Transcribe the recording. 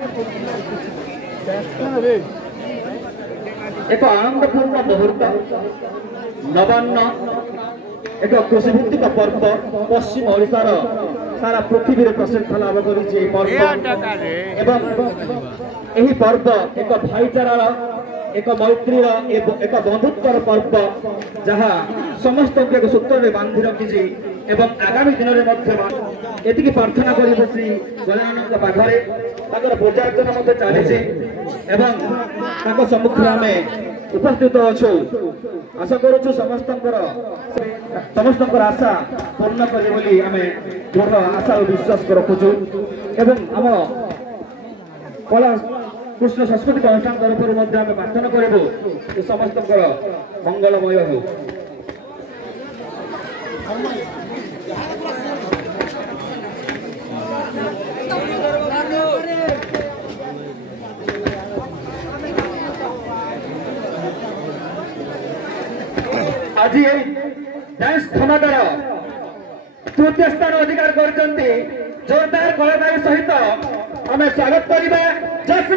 एक आनंदपूर्ण मुहूर्त नवान्न एक कृषिभित्तिक पर्व पश्चिम ओडिशार सारा पृथ्वी में प्रसिद्ध लाभ कर पर्व एक भाईचारार एक मैत्रीर एक बंधुत्वर पर्व जहाँ समस्त सूत्र बांधि रखी एवं आगामी दिन में एति प्रार्थना कर श्री गजानन पाखे पूजार्चना चली सम्मुख आम उपस्थित अच्छु आशा करुचु समस्त आशा पूर्ण करें आम पूर्ण आशा और विश्वास रखुचु एवं आम कला कृष्ण सांस्कृतिक अनुष्ठान तरफ आम प्रार्थना करूँ समस्त मंगलमय हो। आज डांस धमाकार तृतीय स्थान अधिकार कर जोरदार कलाकारी सहित आम स्वागत करवा।